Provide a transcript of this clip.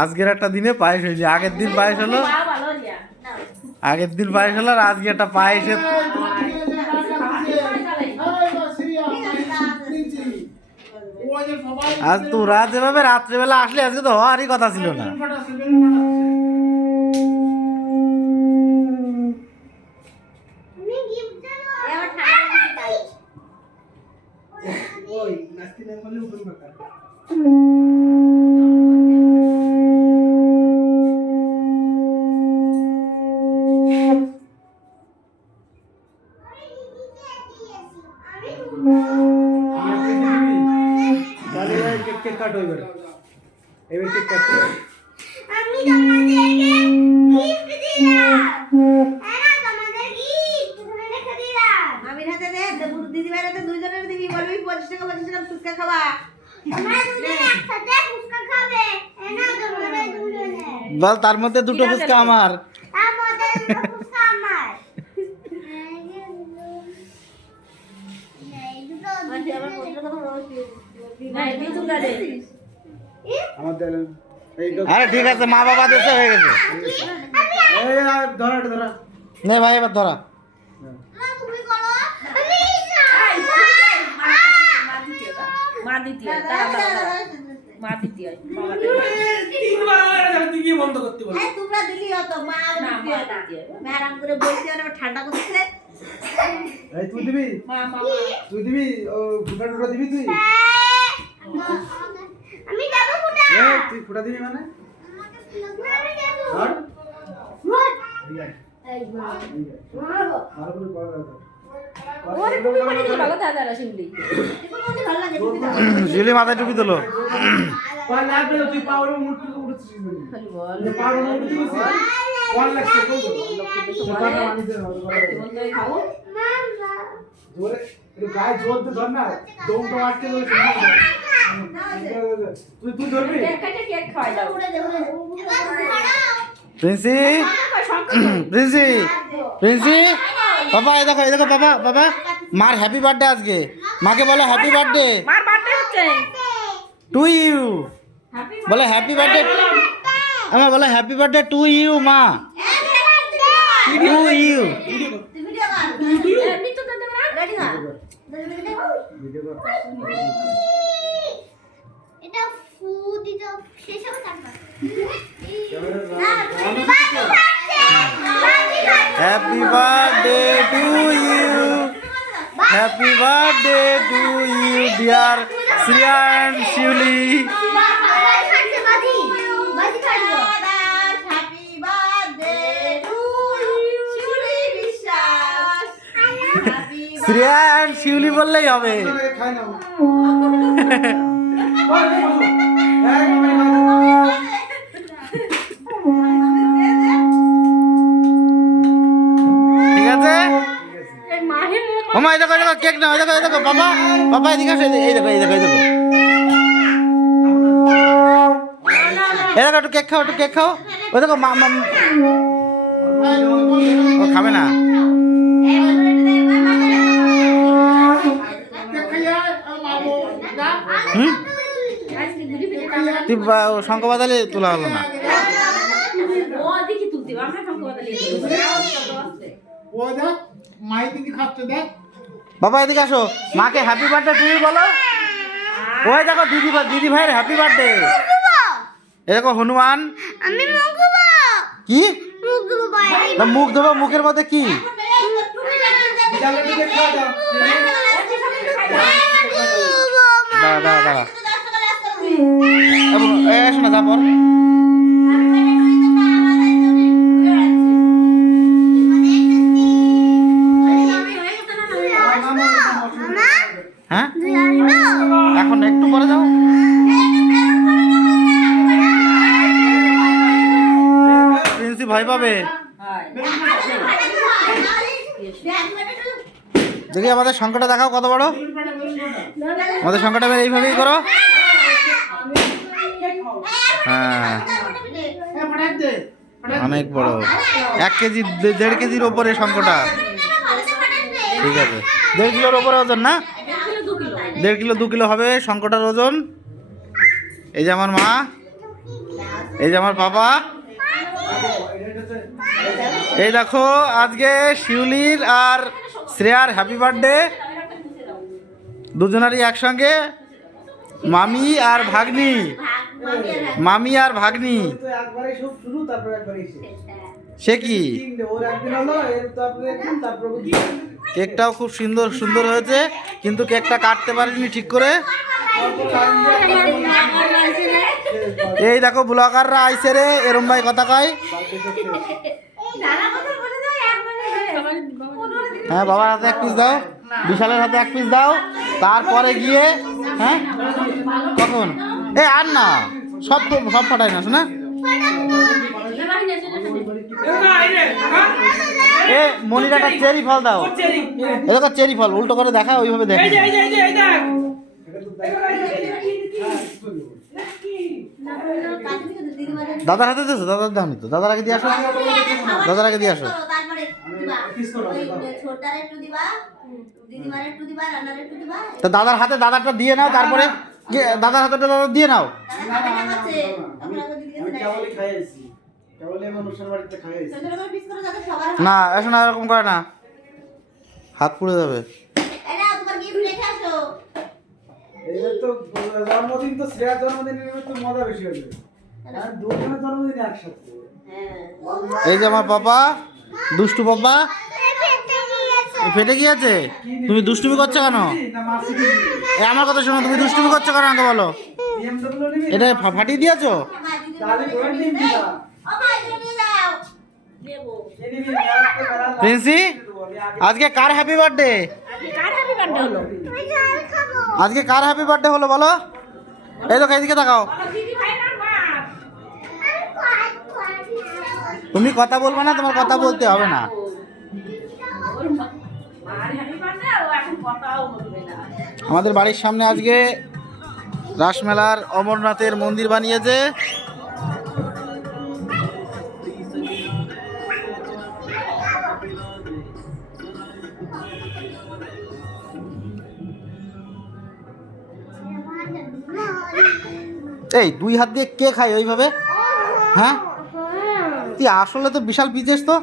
আজকের একটা দিনে পায়েস হয়েছে, আগের দিন পায়েস হলো, আগের দিন পায়েস হলো আর আজকে একটা পায়েসের। আজ তোরা যেভাবে রাত্রেবেলা আসলে আজকে তো হওয়ারই কথা ছিল না। কেক কাটো এবার, এবার কেক কাটো। আমি তোমাদেরকে গিফট দিলাম, এরা তোমাদের গিফট তুমি রেখে দিলাম। আমি হাতে দে দিদি ভাইরা তো দুইজনের দিবি, বলবি 25 টাকা ফুচকা খাওয়া। তোমরা দুজনে একসাথে ফুচকা খাবে, এনা তোমাদের দুজনে। বল তার মধ্যে দুটো ফুচকা আমার। তার মধ্যে দুটো ফুচকা আমার। এই দুটো মানে আমার পছন্দ কথা বলছি। না এই দুটো দে। আমাদের আরে ঠিক আছে, মা বাবা দেশে হয়ে গেছে। এই ধরা ধরা নে ভাই, এবার ধরা। তুমি করো, আমি মা দ্বিতীয় দাঁড়া মা দ্বিতীয় দিকে বন্ধ করতে বল। এই তোমরা দিলি হতো মা দ্বিতীয় মা আরাম করে বলছি আর ঠান্ডা করতেছে। এই তুই দিবি, মা তুই দিবি, ও ফুটা টুটা দিবি তুই। আমি দেব ফুটা। এই তুই ফুটা দিবি মানে আমি দেব। ধর এই মা আর করে পড়া দাও। ওরে তুমি মানে কি ভালো দাদা শিউলি দেখো মনে ভালো লাগে তুমি দাও জুলি মাথায় টুপি তোলো। কল লাগবে না, তুই পাওয়ার মুট উঠছিস বলি খালি বল পাওয়ার মুট উঠছিস কল লাগছে কল সেটা না মানিতে বন্ধ খাও মামা জোরে একটু গায়ে জোর দে, ধর না দমটা আটকে ধরে তুই তুই ধরবি কেক কেক খাওয়াই দাও উড়ে দে উড়ে দে। প্রিন্সি, প্রিন্সি, প্রিন্সি, বাবা এই দেখো, এই দেখো বাবা, বাবা মার হ্যাপি বার্থডে আজকে। মাকে বলো হ্যাপি বার্থডে মার বার্থডে হচ্ছে টু ইউ। বলে হ্যাপি বার্থডে, আমার বলে হ্যাপি বার্থডে টু ইউ মা, টু ইউ। ভিডিও কর এমনি তো দাদা রেডি না এটা ফু দিতে শেষ হবে তারপর। Happy birthday to you, happy birthday to you dear Shriya and Shiuli. Happy birthday to you Shiuli Biswas happy Shriya and শিউলি বললেই হবে। খাই নাও ঠিক আছে মাহি মামা, এই দেখো, এই দেখো কেক নাও, এই দেখো, এই দেখো বাবা, বাবা এদিকে আসো, এই দেখো, এই দেখো, এই দেখো, এই দেখো একটু কেক খাও, একটু কেক খাও। ওই দেখো মা, ও খাবে না। হুম, তুই শঙ্খ বাজালে তোলা হলো না। ও দেখি তুলতে আমরা সঙ্গ বদলে ও দেখ মাই দিদি খাচ্ছে দেখ বাবা এদিকে আসো, মাকে হ্যাপি বার্থডে টু ইউ বলো। ওই দেখো দিদি, দিদি ভাইয়ের হ্যাপি বার্থডে। এই দেখো হনুমান। আমি মুখ ধোবো। কি মুখ ধোবো ভাই। না, মুখ ধোবো, মুখের মধ্যে কি? বিড়ালটাকে খাওয়া দাও দাঁড়া দাঁড়া দাঁড়া, এসো না, তারপর হ্যাঁ এখন একটু পরে যাও। প্রিন্সি ভয় পাবে। দেখি আমাদের সংখ্যাটা দেখাও কত বড়। আমাদের সংখ্যাটা এইভাবেই করো। হ্যাঁ অনেক বড়, 1 কেজি 1.5 কেজির ওপরে সংখ্যাটা। ঠিক আছে, 1.5 কিলোর ওপরে ওজন না, 1.5 কিলো 2 কিলো হবে সংখ্যাটার ওজন। এই যে আমার মা, এই যে আমার বাবা। এই দেখো আজকে শিউলির আর শ্রেয়ার হ্যাপি বার্থডে, দুজনারই একসঙ্গে, মামি আর ভাগ্নি, মামি আর ভাগ্নি। তো একবারে সব শুরু তারপর একবারে শেষ। সে কি ওর একদিন হলো, এর তারপরে একদিন, তারপরে কেকটাও খুব সুন্দর সুন্দর হয়েছে, কিন্তু কেকটা কাটতে পারিনি ঠিক করে। এই দেখো ব্লগাররা আইসে রে, এরম ভাই কথা কয়। হ্যাঁ, বাবার হাতে এক পিস দাও, বিশালের হাতে এক পিস দাও, তারপরে গিয়ে হ্যাঁ কখন আর না সব সব ফাটাই না শোনা। এ মনির একটা চেরি ফল দাও, এরকম চেরি ফল উল্টো করে দেখা, ওইভাবে দেখা। দাদার হাতে দিয়েছো? দাদার দাও নি তো, দাদার আগে দিয়ে আসো, দাদার আগে দিয়ে আসো। তা দাদার হাতে দাদারটা দিয়ে নাও, তারপরে দাদার হাতে দাদা দিয়ে নাও। কেবলই খাইয়েছি, কেবলই আমি অনুষ্ঠান বাড়িতে খাইয়েছি। না এসো না, এরকম করে না, হাত পুড়ে যাবে। এইবার তো জন্মদিন, তো শ্রেয়ার জন্মদিনের তো মজা বেশি হবে। আর দুজনের জন্মদিন একসাথে। এই যে আমার পাপা, দুষ্টু পাপা, ফেটে গিয়েছে। তুমি দুষ্টুমি করছো কেন? না মাসি দিবি। এ আমার কথা শোনো, তুমি দুষ্টুমি করছো কেন আমাকে বলো। BMW নিবি? এটা ফাটিয়ে দিয়েছো? তাহলে ধরে নিবি না। এ নিবি না, একটা বেড়া লাগাই প্রিন্সি, দেবো আমি আগে। আজকে কার হ্যাপি বার্থডে? কার হ্যাপি বার্থডে হলো? আজকে কার হ্যাপি বার্থডে হলো বলো? এই দেখো এদিকে তাকাও। তুমি কথা বলবে না, তোমার কথা বলতে হবে না। আমাদের বাড়ির সামনে আজকে রাসমেলার অমরনাথের মন্দির বানিয়েছে। এই দুই হাত দিয়ে কে খায় ওইভাবে? হ্যাঁ, তুই আসলে তো বিশাল পিচেস তো।